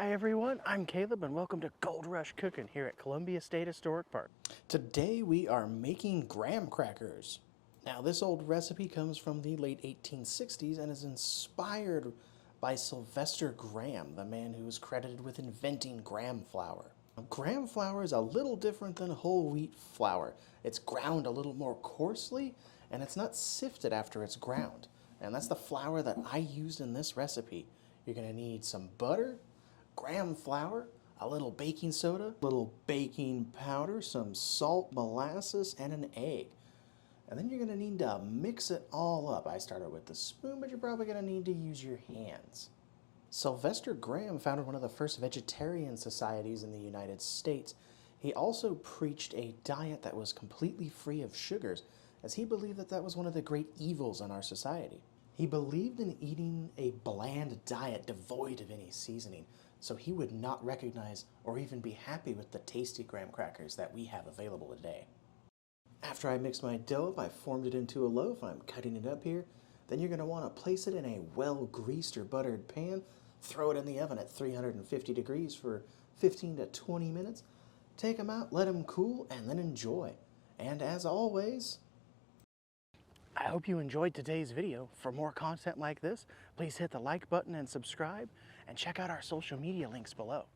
Hi everyone, I'm Caleb and welcome to Gold Rush Cooking here at Columbia State Historic Park. Today we are making graham crackers. Now this old recipe comes from the late 1860s and is inspired by Sylvester Graham, the man who is credited with inventing graham flour. Graham flour is a little different than whole wheat flour. It's ground a little more coarsely and it's not sifted after it's ground. And that's the flour that I used in this recipe. You're going to need some butter, graham flour, a little baking soda, a little baking powder, some salt, molasses, and an egg. And then you're going to need to mix it all up. I started with the spoon, but you're probably going to need to use your hands. Sylvester Graham founded one of the first vegetarian societies in the United States. He also preached a diet that was completely free of sugars, as he believed that that was one of the great evils in our society. He believed in eating a bland diet devoid of any seasoning, so he would not recognize or even be happy with the tasty graham crackers that we have available today. After I mixed my dough up, I formed it into a loaf. I'm cutting it up here. Then you're going to want to place it in a well-greased or buttered pan, throw it in the oven at 350 degrees for 15 to 20 minutes. Take them out, let them cool, and then enjoy. And as always, I hope you enjoyed today's video. For more content like this, please hit the like button and subscribe, and check out our social media links below.